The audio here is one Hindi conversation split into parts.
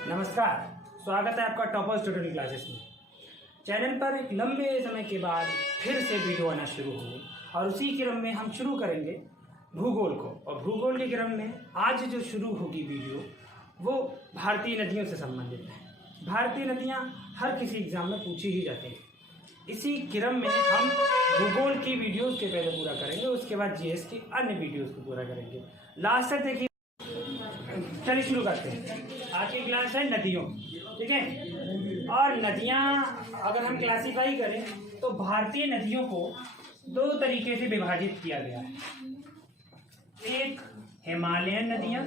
नमस्कार, स्वागत है आपका टॉपर्स ट्यूटोरियल क्लासेस में। चैनल पर एक लंबे समय के बाद फिर से वीडियो आना शुरू हुई और उसी क्रम में हम शुरू करेंगे भूगोल को। और भूगोल के क्रम में आज जो शुरू होगी वीडियो वो भारतीय नदियों से संबंधित है। भारतीय नदियाँ हर किसी एग्जाम में पूछी ही जाती हैं। इसी क्रम में हम भूगोल की वीडियोस के पहले पूरा करेंगे, उसके बाद जीएस की अन्य वीडियोस को पूरा करेंगे। लास्ट तक देखिए। चलिए शुरू करते हैं। आज की क्लास है नदियों, ठीक है। और नदियाँ अगर हम क्लासीफाई करें तो भारतीय नदियों को दो तरीके से विभाजित किया गया है। एक हिमालयन नदियाँ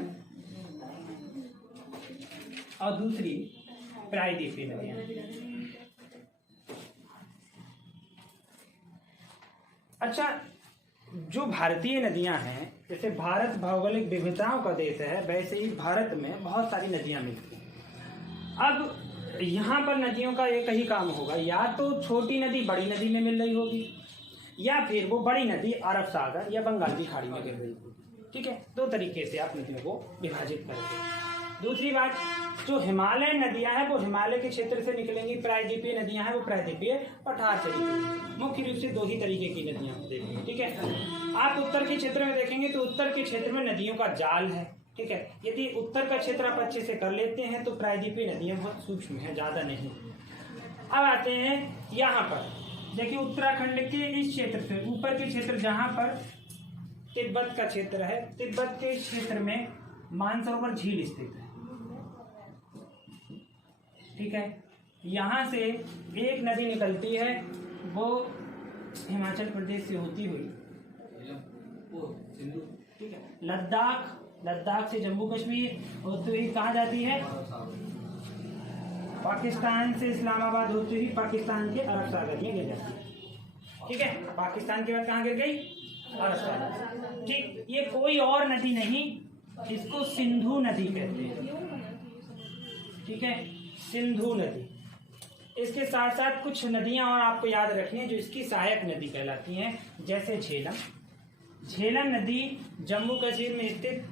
और दूसरी प्रायद्वीपीय नदियाँ। अच्छा, जो भारतीय नदियां हैं, जैसे भारत भौगोलिक विविधताओं का देश है, वैसे ही भारत में बहुत सारी नदियां मिलती हैं। अब यहाँ पर नदियों का एक ही काम होगा, या तो छोटी नदी बड़ी नदी में मिल रही होगी या फिर वो बड़ी नदी अरब सागर या बंगाल की खाड़ी में गिर रही होगी, ठीक है। दो तरीके से आप नदियों को विभाजित करेंगे। दूसरी बात, जो हिमालयन नदियां हैं वो हिमालय के क्षेत्र से निकलेंगी, प्रायद्वीपीय नदियां हैं वो प्रायद्वीपीय पठार से निकलेंगी। मुख्य रूप से दो ही तरीके की नदियां देखेंगे, ठीक है। आप उत्तर के क्षेत्र में देखेंगे तो उत्तर के क्षेत्र में नदियों का जाल है, ठीक है। यदि उत्तर का क्षेत्र आप अच्छे से कर लेते हैं तो प्रायद्वीपीय नदियां बहुत सूक्ष्म हैं, ज्यादा नहीं। अब आते हैं यहाँ पर, देखिए उत्तराखंड के इस क्षेत्र से ऊपर के क्षेत्र जहाँ पर तिब्बत का क्षेत्र है, तिब्बत के क्षेत्र में मानसरोवर झील स्थित है, ठीक है। यहाँ से एक नदी निकलती है, वो हिमाचल प्रदेश से होती हुई, ठीक है, लद्दाख से जम्मू कश्मीर होती हुई कहाँ जाती है? पाकिस्तान से इस्लामाबाद होती हुई पाकिस्तान के अरब सागर में गिर जाती है, ठीक है। पाकिस्तान के बाद कहाँ गिर गई? अरब सागर, ठीक। ये कोई और नदी नहीं, इसको सिंधु नदी कहते हैं, ठीक है, सिंधु नदी। इसके साथ साथ कुछ नदियां और आपको याद रखनी है जो इसकी सहायक नदी कहलाती हैं, जैसे झेलम नदी जम्मू कश्मीर में स्थित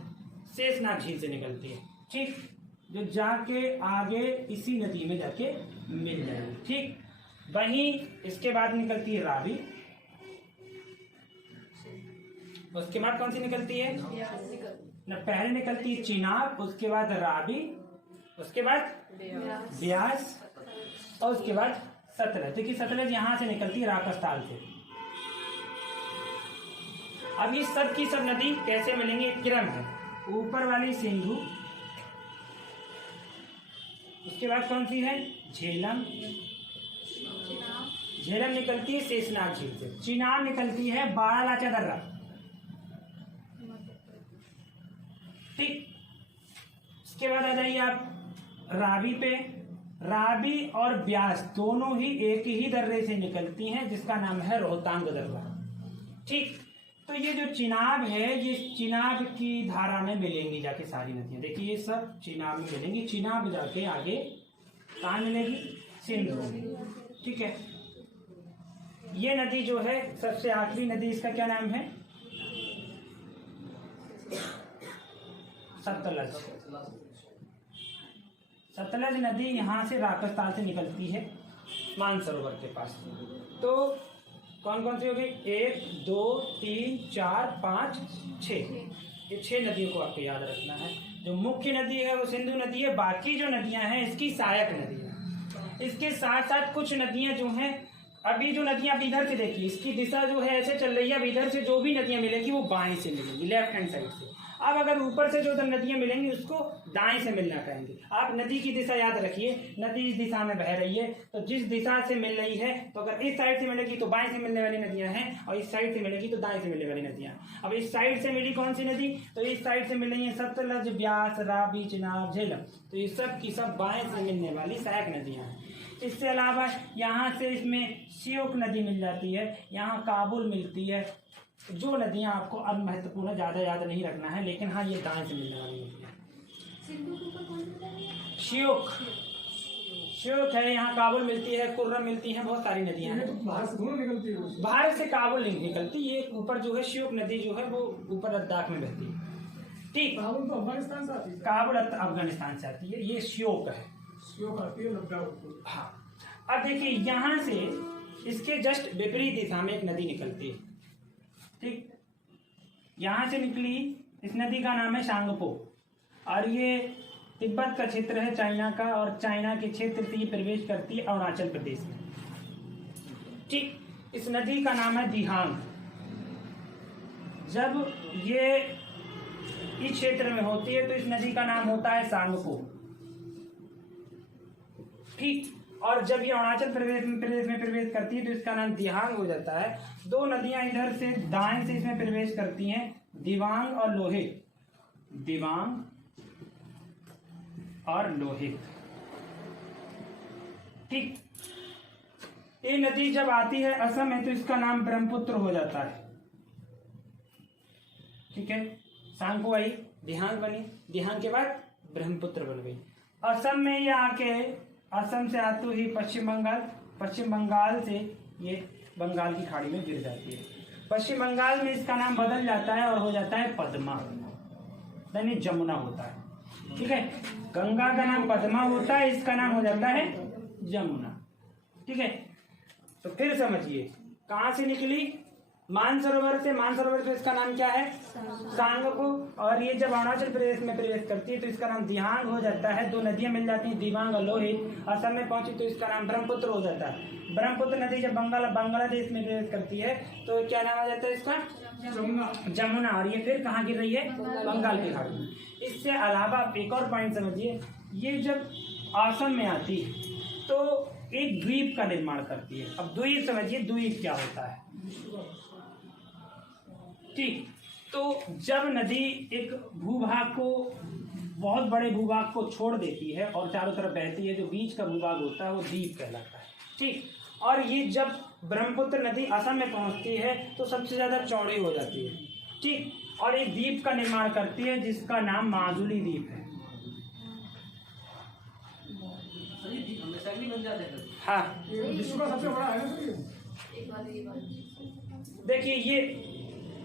शेषनाग झील से निकलती है, ठीक, जो जाके आगे इसी नदी में जाके मिल जाएगी, ठीक। वहीं इसके बाद निकलती है रावी, उसके बाद कौन सी निकलती है? न, पहले निकलती है चिनाब, उसके बाद रावी, उसके बाद ब्यास और उसके बाद सतलज। देखिए सतलज यहाँ से निकलती है राकस्ताल से। अब इस सब की सब नदी कैसे मिलेंगी? एक क्रम है, ऊपर वाली सिंधु, उसके बाद कौन सी है? झेलम निकलती है शेषनाग झील से। चिनाब निकलती है बारालाचा दर्रा, ठीक। इसके बाद आ जाइए आप रावी पे। रावी और ब्यास दोनों ही एक ही दर्रे से निकलती हैं, जिसका नाम है रोहतांग दर्रा, ठीक। तो ये जो चिनाब है, ये चिनाब की धारा में मिलेंगी जाके सारी नदियां। देखिए ये सब चिनाब में मिलेंगी, चिनाब जाके आगे कहाँ मिलेगी? सिंधु में, ठीक है। ये नदी जो है सबसे आखिरी नदी, इसका क्या नाम है? सतलज नदी यहाँ से राकस्ताल से निकलती है मानसरोवर के पास। तो कौन कौन सी हो गई? 1 2 3 4 5 6, ये 6 नदियों को आपको याद रखना है। जो मुख्य नदी है वो सिंधु नदी है, बाकी जो नदियां हैं इसकी सहायक नदी है। इसके साथ साथ कुछ नदियां जो हैं, अभी जो नदियां आप इधर से देखिए, इसकी दिशा जो है ऐसे चल रही है, अब इधर से जो भी नदियां मिलेगी वो बाएं से मिलेंगी, लेफ्ट हैंड साइड से। अब अगर ऊपर से जो नदियां मिलेंगी उसको दाएं से मिलना कहेंगे। आप नदी की दिशा याद रखिए, नदी इस दिशा में बह रही है, तो जिस दिशा से मिल रही है, तो अगर इस साइड से मिलेगी तो बाएं से मिलने वाली नदियां हैं, और इस साइड से मिलेगी तो दाएं से मिलने वाली नदियां। अब इस साइड से मिली कौन सी नदी? तो इस साइड से मिल रही है सतलज, ब्यास, रावी, चिनाब, झेलम। तो ये सब की सब बाएं से मिलने वाली सहायक नदियां हैं। इसके अलावा यहाँ से इसमें श्योक नदी मिल जाती है, यहाँ काबुल मिलती है। जो नदियां आपको अब महत्वपूर्ण ज्यादा याद नहीं रखना है, लेकिन हाँ ये दाएं से मिलने वाली नदियां। श्योक है, यहाँ काबुल मिलती है, कुर्रम मिलती है, बहुत सारी नदियां हैं। भारत से काबुल नहीं निकलती, ये ऊपर जो है श्योक नदी जो है वो ऊपर लद्दाख में बहती है। ठीक, काबुल तो अफगानिस्तान से आती है। काबुल अफगानिस्तान से आती है, ये श्योक है। श्योक आती है लद्दाख। हाँ, अब देखिए यहाँ से इसके जस्ट विपरीत दिशा में एक नदी निकलती है। ठीक, यहाँ से निकली, इस नदी का नाम है सांगपो, और ये तिब्बत का क्षेत्र है चाइना का, और चाइना के क्षेत्र से ये प्रवेश करती है अरुणाचल प्रदेश में। ठीक, इस नदी का नाम है दिहांग। जब ये इस क्षेत्र में होती है तो इस नदी का नाम होता है सांगपो। ठीक, और जब ये अरुणाचल प्रदेश में प्रवेश करती है तो इसका नाम दिहांग हो जाता है। दो नदियां इधर से दाएं से इसमें प्रवेश करती हैं, दिबांग और लोहित। दिबांग और लोहित। ठीक, ये नदी जब आती है असम में तो इसका नाम ब्रह्मपुत्र हो जाता है। ठीक है, सांगपो आई, दिहांग बनी, दिहांग के बाद ब्रह्मपुत्र बन गई। असम में ये आके, असम से आते ही पश्चिम बंगाल से ये बंगाल की खाड़ी में गिर जाती है। पश्चिम बंगाल में इसका नाम बदल जाता है और हो जाता है पद्मा, यानी जमुना होता है। ठीक है, गंगा का नाम पद्मा होता है, इसका नाम हो जाता है जमुना। ठीक है, तो फिर समझिए कहाँ से निकली, मानसरोवर से। मानसरोवर से इसका नाम क्या है, सांगपो, और ये जब अरुणाचल प्रदेश में प्रवेश करती है तो इसका नाम दिहांग हो जाता है। दो नदियां मिल जाती हैं, दिबांग और लोहित। असम में पहुंची तो इसका नाम ब्रह्मपुत्र हो जाता है। ब्रह्मपुत्र नदी जब बांग्लादेश में प्रवेश करती है तो क्या नाम आ जाता है इसका, जमुना। और ये फिर कहाँ गिर रही है, बंगाल की खाड़ी में। इससे अलावा एक और पॉइंट समझिए, ये जब असम में आती है तो एक द्वीप का निर्माण करती है। अब द्वीप समझिए, द्वीप क्या होता है। ठीक, तो जब नदी एक भूभाग को, बहुत बड़े भूभाग को छोड़ देती है और चारों तरफ बहती है, जो बीच का भूभाग होता है वो द्वीप कहलाता है। ठीक, और ये जब ब्रह्मपुत्र नदी असम में पहुंचती है तो सबसे ज्यादा चौड़ी हो जाती है। ठीक, और एक द्वीप का निर्माण करती है जिसका नाम माजुली द्वीप है। हाँ, विश्व का सबसे बड़ा है। देखिए ये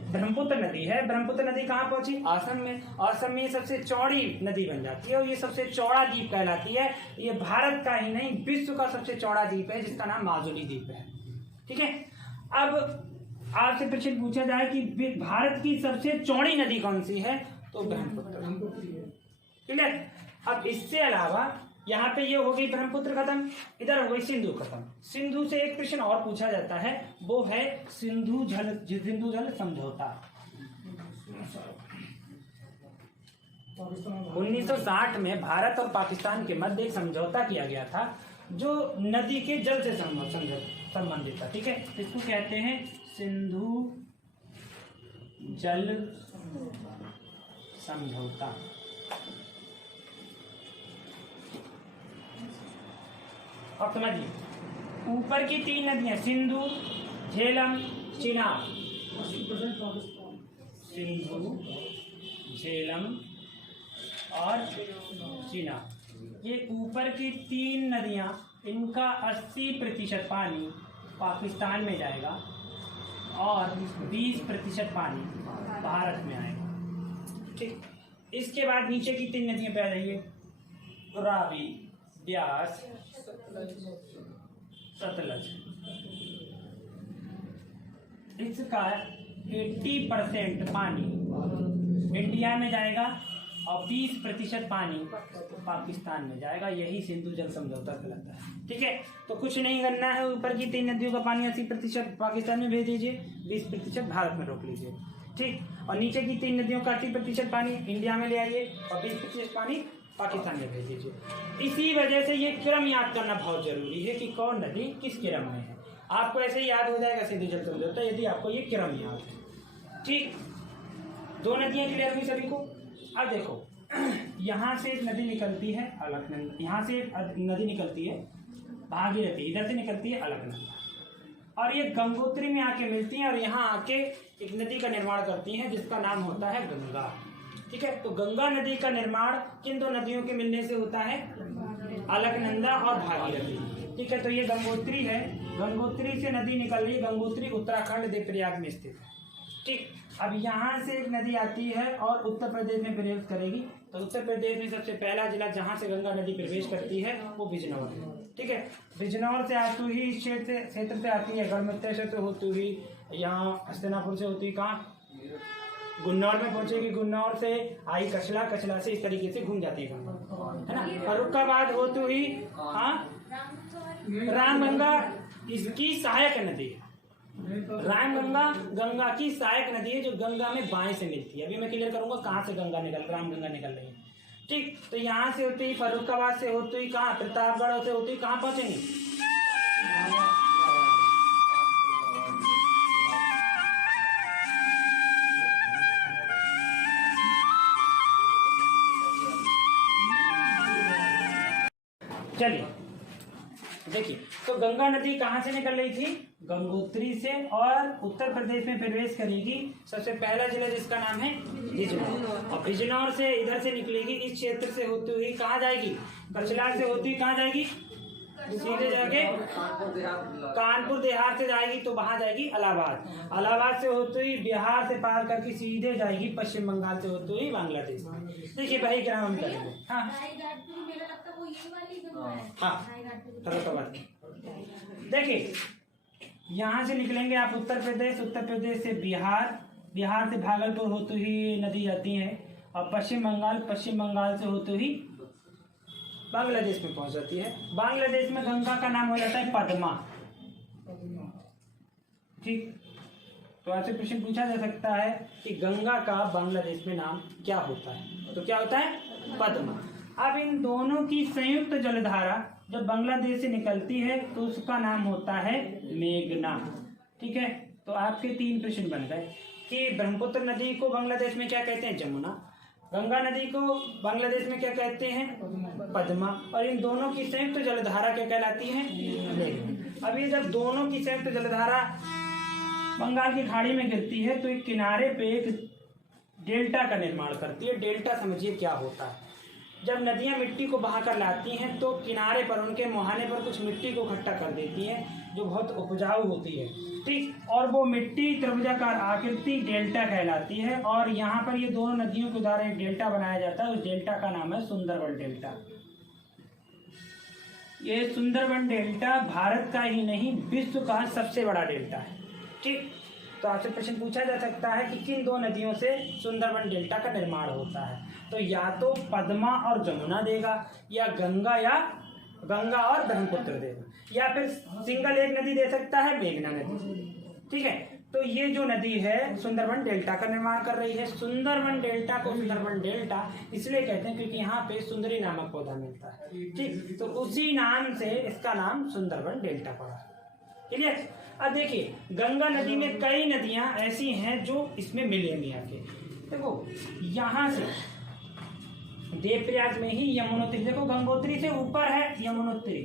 ब्रह्मपुत्र नदी है। ब्रह्मपुत्र नदी कहाँ पहुंची, असम में। असम में सबसे चौड़ी नदी बन जाती है और ये सबसे चौड़ा द्वीप कहलाती है। ये भारत का ही नहीं, विश्व का सबसे चौड़ा द्वीप है जिसका नाम माजुली द्वीप है। ठीक है, अब आपसे प्रश्न पूछा जाए कि भारत की सबसे चौड़ी नदी कौन सी है, तो ब्रह्मपुत्र। ठीक है, अब इससे अलावा यहाँ पे ये हो गई ब्रह्मपुत्र खत्म, इधर हो गई सिंधु खत्म। सिंधु से एक प्रश्न और पूछा जाता है, वो है सिंधु जल समझौता। 1960 में भारत और पाकिस्तान के मध्य एक समझौता किया गया था जो नदी के जल से संबंधित था। ठीक है, इसको कहते हैं सिंधु जल समझौता। अब समझिए, ऊपर की तीन नदियां सिंधु, झेलम, चिनाब। सिंधु, झेलम और चिनाब, ये ऊपर की तीन नदियां, इनका 80% पानी पाकिस्तान में जाएगा और 20% पानी भारत में आएगा। ठीक, इसके बाद नीचे की तीन नदियां पे आ जाइए, रावी, ब्यास, सतलज। इसका 80% पानी इंडिया में जाएगा और 20% पानी पाकिस्तान में जाएगा। यही सिंधु जल समझौता कहलाता है। ठीक है, तो कुछ नहीं करना है, ऊपर की तीन नदियों का पानी 80% पाकिस्तान में भेज दीजिए, 20% भारत में रोक लीजिए। ठीक, और नीचे की तीन नदियों का 80% पानी इंडिया में ले आइए और 20% पानी पाकिस्तान में भेज दीजिए। इसी वजह से ये क्रम याद करना बहुत जरूरी है कि कौन नदी किस क्रम में है। आपको ऐसे ही याद हो जाएगा सिंधु जल समझौता यदि आपको ये क्रम याद है। ठीक, दो नदियां क्लियर हुई सभी को। अब देखो, यहाँ से एक नदी निकलती है अलकनंदा, यहाँ से एक नदी निकलती है भागीरथी, इधर से निकलती है अलकनंदा, और ये गंगोत्री में आके मिलती हैं और यहाँ आके एक नदी का निर्माण करती हैं जिसका नाम होता है गंगा। ठीक है, तो गंगा नदी का निर्माण किन दो नदियों के मिलने से होता है, अलकनंदा और भागीरथी। ठीक है, तो ये गंगोत्री है, गंगोत्री से नदी निकल रही है। गंगोत्री उत्तराखंड देवप्रयाग में स्थित है। ठीक। अब यहाँ से एक नदी आती है और उत्तर प्रदेश में प्रवेश करेगी। तो उत्तर प्रदेश में सबसे पहला जिला जहाँ से गंगा नदी प्रवेश करती है वो बिजनौर है। ठीक है, बिजनौर से आती हुई इस क्षेत्र से आती है, गढ़मुक्तेश्वर से तो होती हुई यहाँ हस्तिनापुर से होती, कहाँ गुन्नौर में पहुंचेगी, गुन्नौर से आई कचला, कचला से इस तरीके से घूम जाती है गंगा, है ना। फर्रुखाबाद होती हुई रामगंगा इसकी सहायक नदी है। रामगंगा गंगा की सहायक नदी है जो गंगा में बाएं से मिलती है। अभी मैं क्लियर करूंगा कहाँ से रामगंगा निकल रही है। ठीक, तो यहाँ से होती हुई फर्रुखाबाद से होती हुई कहाँ, प्रतापगढ़ से होती हुई कहाँ पहुंचेंगे, चलिए देखिए। तो गंगा नदी कहाँ से निकल रही थी, गंगोत्री से, और उत्तर प्रदेश में प्रवेश करेगी। सबसे पहला जिला जिसका नाम है बिजनौर, और बिजनौर से इधर से निकलेगी, इस क्षेत्र से होती हुई कहाँ जाएगी, कचला से होती हुई कहाँ जाएगी, सीधे जाके कानपुर देहात से जाएगी तो वहां जाएगी इलाहाबाद, इलाहाबाद से होती हुई बिहार से पार करके सीधे जाएगी पश्चिम बंगाल से होती हुई बांग्लादेश। देखिए भाई ग्राम हम करेंगे। हाँ देखिए, यहाँ से निकलेंगे आप उत्तर प्रदेश, उत्तर प्रदेश से बिहार, बिहार से भागलपुर होती हुई नदी जाती है, और पश्चिम बंगाल, पश्चिम बंगाल से होती हुई बांग्लादेश में पहुंच जाती है। बांग्लादेश में गंगा का नाम हो जाता है पद्मा। ठीक, तो आपसे प्रश्न पूछा जा सकता है कि गंगा का बांग्लादेश में नाम क्या होता है, तो क्या होता है, पद्मा। अब इन दोनों की संयुक्त जलधारा जब बांग्लादेश से निकलती है तो उसका नाम होता है मेघना। ठीक है, तो आपके 3 प्रश्न बन गए कि ब्रह्मपुत्र नदी को बांग्लादेश में क्या कहते हैं, जमुना, गंगा नदी को बांग्लादेश में क्या कहते हैं, पद्मा, और इन दोनों की संयुक्त जलधारा क्या कहलाती है, मेघना। अब ये जब दोनों की संयुक्त जलधारा बंगाल की खाड़ी में गिरती है तो एक किनारे पे एक डेल्टा का निर्माण करती है। डेल्टा समझिए क्या होता है, जब नदियां मिट्टी को बहाकर लाती हैं तो किनारे पर, उनके मुहाने पर कुछ मिट्टी को इकट्ठा कर देती हैं जो बहुत उपजाऊ होती है। ठीक, और वो मिट्टी त्रिभुजाकार आकृति डेल्टा कहलाती है, और यहाँ पर ये दोनों नदियों के द्वारा एक डेल्टा बनाया जाता है। उस डेल्टा का नाम है सुंदरबन डेल्टा। ये सुंदरबन डेल्टा भारत का ही नहीं विश्व का सबसे बड़ा डेल्टा है। ठीक, तो आपसे प्रश्न पूछा जा सकता है कि किन 2 नदियों से सुंदरबन डेल्टा का निर्माण होता है, तो या तो पद्मा और जमुना देगा, या गंगा और ब्रह्मपुत्र देगा, या फिर सिंगल एक नदी दे सकता है, मेघना नदी। ठीक है, तो ये जो नदी है सुंदरबन डेल्टा का निर्माण कर रही है। सुंदरबन डेल्टा को सुंदरबन डेल्टा इसलिए कहते हैं क्योंकि यहाँ पे सुंदरी नामक पौधा मिलता है। ठीक, तो उसी नाम से इसका नाम सुंदरबन डेल्टा पड़ा। क्लियर। अब देखिए, गंगा नदी में कई नदियां ऐसी हैं जो इसमें मिलेंगी आके। देखो यहाँ से देवप्रयाग में ही यमुनोत्री, देखो गंगोत्री से ऊपर है यमुनोत्री,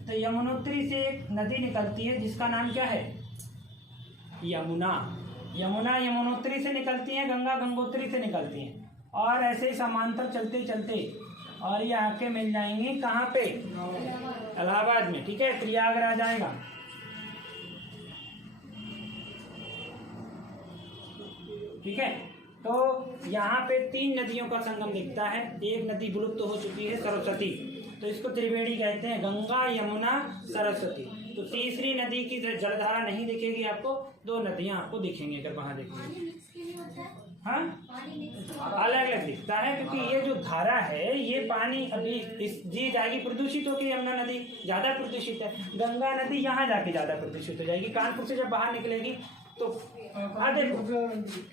तो यमुनोत्री से एक नदी निकलती है जिसका नाम क्या है, यमुना। यमुना यमुनोत्री से निकलती है, गंगा गंगोत्री से निकलती है, और ऐसे ही समांतर चलते चलते और ये आके मिल जाएंगे कहाँ पे, इलाहाबाद में। ठीक है, प्रयागराज आएगा। ठीक है, तो यहाँ पे 3 नदियों का संगम दिखता है। एक नदी विलुप्त हो चुकी है, सरस्वती, तो इसको त्रिवेणी कहते हैं, गंगा यमुना सरस्वती। तो तीसरी नदी की जलधारा नहीं दिखेगी आपको, 2 नदियां आपको दिखेंगी अगर वहां देखेंगे। हाँ, अलग अलग दिखता है क्योंकि ये जो धारा है ये पानी अभी इस जी जाएगी प्रदूषित होकर, यमुना नदी ज्यादा प्रदूषित है, गंगा नदी यहाँ जाके ज्यादा प्रदूषित हो जाएगी। कानपुर से जब बाहर निकलेगी तो देखो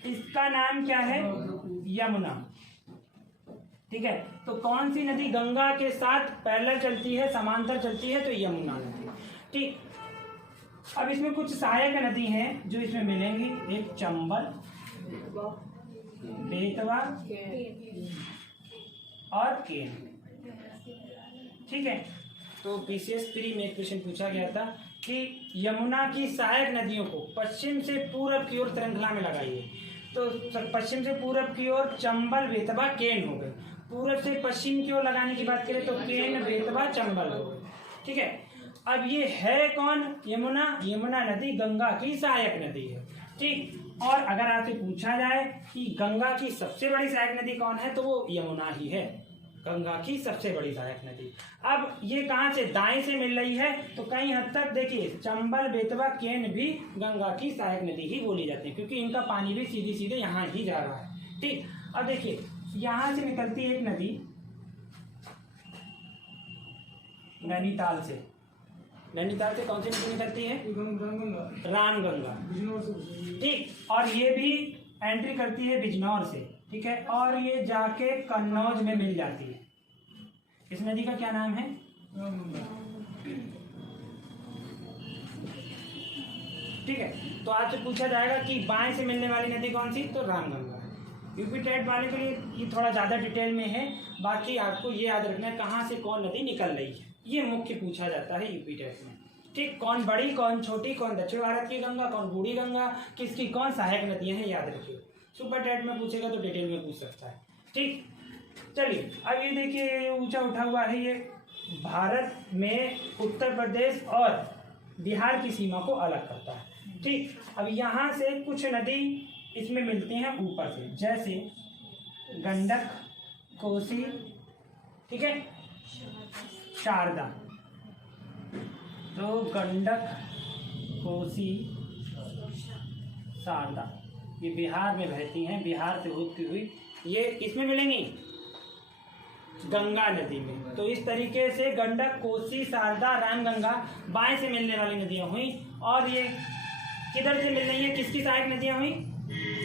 इसका नाम क्या है, यमुना। ठीक है, तो कौन सी नदी गंगा के साथ पैरेलल चलती है, समांतर चलती है, तो यमुना नदी। ठीक, अब इसमें कुछ सहायक नदी हैं जो इसमें मिलेंगी, एक चंबल, बेतवा और केन। ठीक है, तो BCS 3 में एक क्वेश्चन पूछा गया था कि यमुना की सहायक नदियों को पश्चिम से पूरब की ओर श्रृंखला में लगाइए। तो पश्चिम से पूरब की ओर चंबल, बेतवा, केन हो गए। पूरब से पश्चिम की ओर लगाने की बात करें तो केन, बेतवा, चंबल हो गए। ठीक है, अब ये है कौन, यमुना। यमुना नदी गंगा की सहायक नदी है। ठीक, और अगर आपसे पूछा जाए कि गंगा की सबसे बड़ी सहायक नदी कौन है, तो वो यमुना ही है, गंगा की सबसे बड़ी सहायक नदी। अब ये कहाँ से, दाएं से मिल रही है, तो कहीं हद तक देखिए चंबल, बेतवा, केन भी गंगा की सहायक नदी ही बोली जाती है, क्योंकि इनका पानी भी सीधे सीधे यहाँ ही जा रहा है। ठीक, अब देखिए यहाँ से निकलती है एक नदी नैनीताल से। नैनीताल से कौन सी नदी निकलती है, रामगंगा। ठीक, और ये भी एंट्री करती है बिजनौर से, ठीक है, और ये जाके कन्नौज में मिल जाती है। इस नदी का क्या नाम है, ठीक है। तो आपसे पूछा जाएगा कि बाएं से मिलने वाली नदी कौन सी, तो रामगंगा। यूपी टेट वाले के लिए ये थोड़ा ज़्यादा डिटेल में है, बाकी आपको ये याद रखना है कहाँ से कौन नदी निकल रही है, ये मुख्य पूछा जाता है यूपी टेट में। ठीक, कौन बड़ी कौन छोटी, कौन दक्षिण भारत की गंगा, कौन बूढ़ी गंगा, किसकी कौन सहायक नदियां हैं, याद रखिए। सुपर टेट में पूछेगा तो डिटेल में पूछ सकता है। ठीक, चलिए अब ये देखिए, ये ऊंचा उठा हुआ है, ये भारत में उत्तर प्रदेश और बिहार की सीमा को अलग करता है। ठीक, अब यहाँ से कुछ नदी इसमें मिलती हैं ऊपर से, जैसे गंडक, कोसी, ठीक है, शारदा। तो गंडक, कोसी, शारदा ये बिहार में बहती हैं, बिहार से होती हुई ये इसमें मिलेंगी गंगा नदी में। तो इस तरीके से गंडक, कोसी, शारदा, रामगंगा बाएं से मिलने वाली नदियां हुई, और ये किधर से मिल रही है, किसकी सहायक नदियां हुई,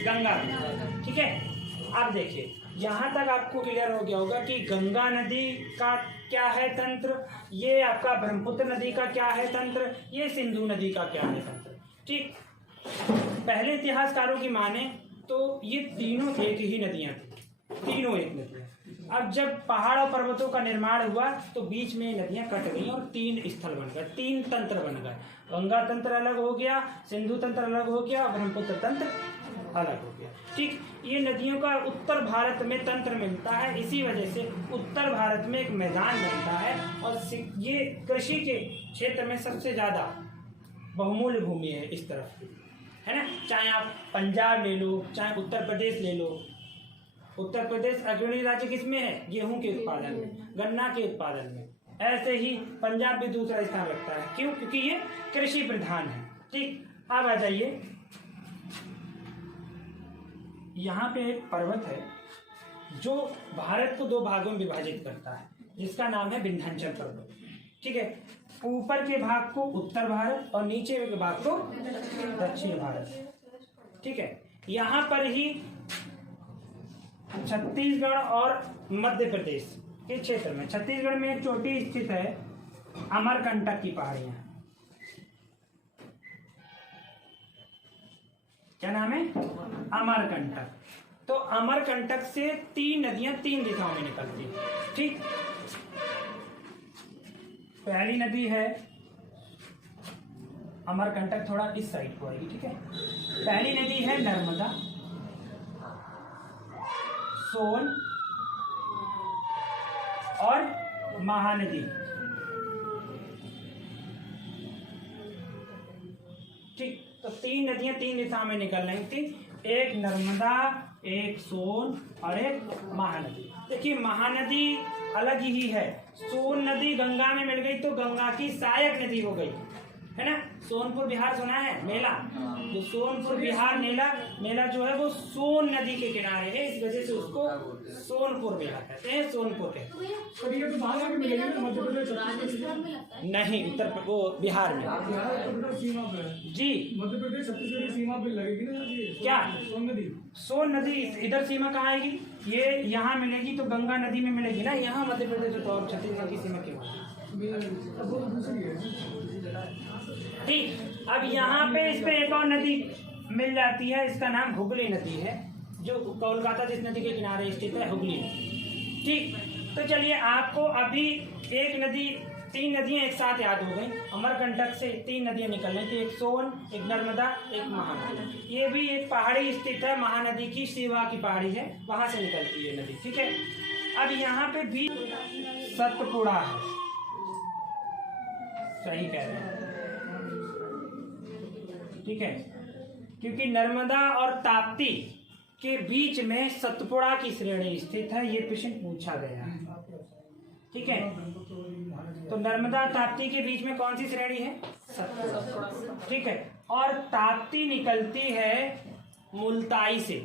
गंगा की। ठीक है, अब देखिए यहाँ तक आपको क्लियर हो गया होगा कि गंगा नदी का क्या है तंत्र, ये आपका ब्रह्मपुत्र नदी का क्या है तंत्र, ये सिंधु नदी का क्या है तंत्र। ठीक, पहले इतिहासकारों की माने तो ये तीनों एक ही नदियां थी, तीनों एक नदियां। अब जब पहाड़ और पर्वतों का निर्माण हुआ तो बीच में नदियां कट गई और तीन स्थल बन गए, तीन तंत्र बन गए। गंगा तंत्र अलग हो गया, सिंधु तंत्र अलग हो गया, ब्रह्मपुत्र तंत्र अलग हो गया। ठीक, ये नदियों का उत्तर भारत में तंत्र मिलता है, इसी वजह से उत्तर भारत में एक मैदान बनता है, और ये कृषि के क्षेत्र में सबसे ज्यादा बहुमूल्य भूमि है इस तरफ की, है ना। चाहे आप पंजाब ले लो, चाहे उत्तर प्रदेश ले लो। उत्तर प्रदेश अग्रणी राज्य किसमें है, गेहूं के उत्पादन में, गन्ना के उत्पादन में। ऐसे ही पंजाब भी दूसरा स्थान रखता है, क्यों, क्योंकि ये कृषि प्रधान है। ठीक, अब आ जाइए, यहाँ पे एक पर्वत है जो भारत को दो भागों में विभाजित करता है, जिसका नाम है विंध्याचल पर्वत। ठीक है, ऊपर के भाग को उत्तर भारत और नीचे के भाग को दक्षिण भारत। ठीक है, यहाँ पर ही छत्तीसगढ़ और मध्य प्रदेश के क्षेत्र में, छत्तीसगढ़ में एक चोटी स्थित है अमरकंटक की पहाड़ियां। क्या नाम है, अमरकंटक। तो अमरकंटक से तीन नदियां तीन दिशाओं में निकलती हैं। ठीक, पहली नदी है अमरकंटक, थोड़ा इस साइड को आएगी। ठीक है, पहली नदी है नर्मदा, सोन और महानदी। ठीक, तो तीन नदियां तीन दिशा में निकल रही थी, एक नर्मदा, एक सोन और एक महानदी। देखिए महानदी अलग ही है, सोन नदी गंगा में मिल गई तो गंगा की सहायक नदी हो गई, है ना। सोनपुर बिहार सुना है मेला, तो सोनपुर बिहार मेला जो है वो सोन नदी के किनारे है, इस वजह से उसको सोनपुर मेला कहते हैं, सोनपुर के। तो ये तो बाहर आके मिलेगी ना, मध्य प्रदेश छत्तीसगढ़ नहीं, उत्तर वो बिहार में सीमा पे जी, मध्य प्रदेश छत्तीसगढ़ की सीमा पे लगेगी ना ये क्या, सोन नदी इधर सीमा कहाँ आएगी, ये यहाँ मिलेगी तो गंगा नदी में मिलेगी ना, यहाँ मध्य प्रदेश और छत्तीसगढ़ की सीमा क्यों। ठीक, अब यहाँ पे इस पे एक और नदी मिल जाती है, इसका नाम हुगली नदी है, जो कोलकाता जिस नदी के किनारे स्थित है, हुगली नदी। ठीक, तो चलिए आपको अभी एक नदी, तीन नदियां एक साथ याद हो गई। अमरकंटक से तीन नदियां निकल रही थी, एक सोन, एक नर्मदा, एक महानदी। ये भी एक पहाड़ी स्थित है, महानदी की शिवा की पहाड़ी है, वहां से निकलती है नदी। ठीक है, अब यहाँ पे भी सतपुड़ा है, सही कह रहे हैं। ठीक है, क्योंकि नर्मदा और ताप्ती के बीच में सतपुड़ा की श्रेणी स्थित है, ये प्रश्न पूछा गया है। ठीक है, तो नर्मदा ताप्ती के बीच में कौन सी श्रेणी है? सतपुड़ा। ठीक है, और ताप्ती निकलती है मुल्ताई से।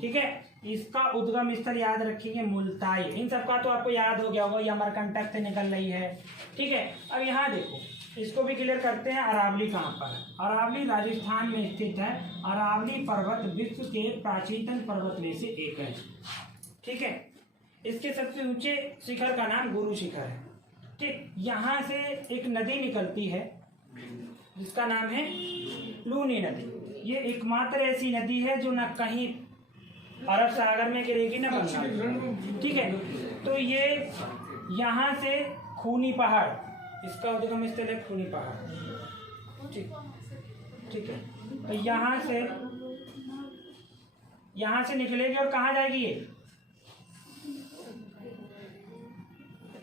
ठीक है, इसका उद्गम स्थल याद रखिए मुल्ताई। इन सबका तो आपको याद हो गया होगा, ये अमरकंटक से निकल रही है। ठीक है, अब यहाँ देखो, इसको भी क्लियर करते हैं। अरावली कहाँ पर है? अरावली राजस्थान में स्थित है। अरावली पर्वत विश्व के प्राचीनतम पर्वत में से एक है। ठीक है, इसके सबसे ऊंचे शिखर का नाम गुरु शिखर है। ठीक, यहाँ से एक नदी निकलती है जिसका नाम है लूनी नदी। ये एकमात्र ऐसी नदी है जो न कहीं अरब सागर में गिरेगी न बंगाल। ठीक है, तो ये यहाँ से खूनी पहाड़, इसका उद्गम स्थल है खूनी पहाड़। ठीक है, तो यहाँ से निकलेगी और कहाँ जाएगी? ये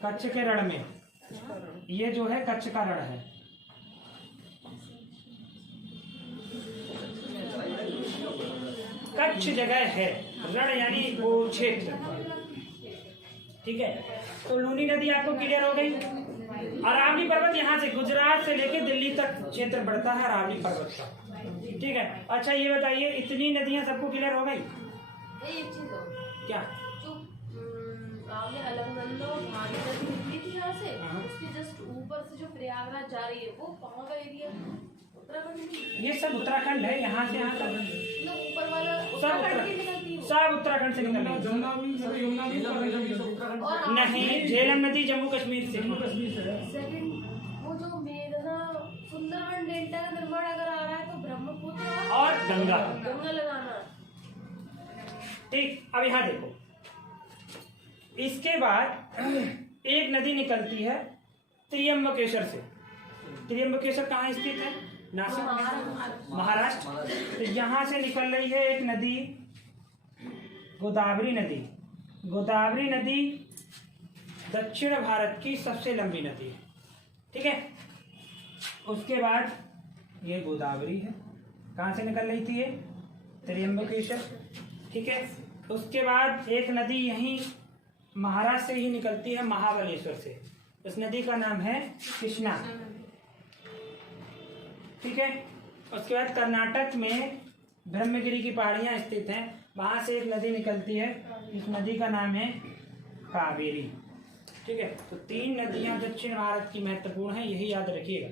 कच्छ के रण में। ये जो है कच्छ का रण है। कच्छ जगह है, रण यानी वो क्षेत्र। ठीक है, तो लूनी नदी आपको क्लियर हो गई। अरावली पर्वत यहाँ से गुजरात से लेके दिल्ली तक क्षेत्र बढ़ता है अरावली पर्वत का। ठीक है, अच्छा ये बताइए, इतनी नदियां सबको क्लियर हो गई? एक चीज और, क्या? जो अलकनंदा और भारी नदी निकली थी यहाँ से, उसके जस्ट ऊपर से जो प्रयागराज जा रही है, वो कहाँ का एरिया? उत्तराखंड में। ये सब उत्तराखंड है, यहाँ से यहाँ तक मतलब ऊपर वाला उत्तराखंड की निकलती है। सब उत्तराखंड से निकल रही और नहीं, झेलम नदी जम्मू कश्मीर से। सेकंड, वो जो मेघना सुंदरबन डेल्टा का निर्माण अगर आ रहा है तो ब्रह्मपुत्र और गंगा लगाना। ठीक, अब यहाँ देखो, इसके बाद एक नदी निकलती है त्र्यंबकेश्वर से। त्र्यंबकेश्वर कहाँ स्थित है? नासिक, महाराष्ट्र। तो यहाँ से निकल रही है एक नदी, गोदावरी नदी। गोदावरी नदी दक्षिण भारत की सबसे लंबी नदी है। ठीक है, उसके बाद ये गोदावरी है, कहाँ से निकल रही थी? ये त्र्यंबकेश्वर। ठीक है, उसके बाद एक नदी यहीं महाराष्ट्र से ही निकलती है, महाबलेश्वर से। उस नदी का नाम है कृष्णा। ठीक है, उसके बाद कर्नाटक में ब्रह्मगिरी की पहाड़ियाँ स्थित हैं, वहाँ से एक नदी निकलती है, इस नदी का नाम है कावेरी। ठीक है, तो 3 नदियाँ दक्षिण भारत की महत्वपूर्ण हैं, यही याद रखिएगा।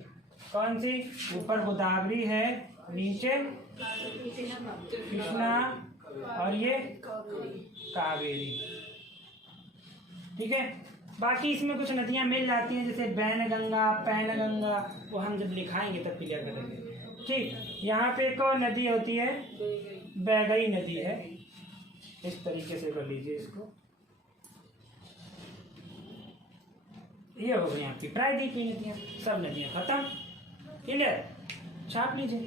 कौन सी? ऊपर गोदावरी है, नीचे कृष्णा और ये कावेरी। ठीक है, बाकी इसमें कुछ नदियां मिल जाती हैं, जैसे बैनगंगा, पैनगंगा, वो हम जब लिखाएंगे तब क्लियर करेंगे। ठीक, यहाँ पे एक और नदी होती है, बैगई नदी है। इस तरीके से कर लीजिए इसको। ये हो गई आपकी प्रायद्वीपीय नदियाँ, सब नदियाँ खत्म। क्लियर? छाप लीजिए।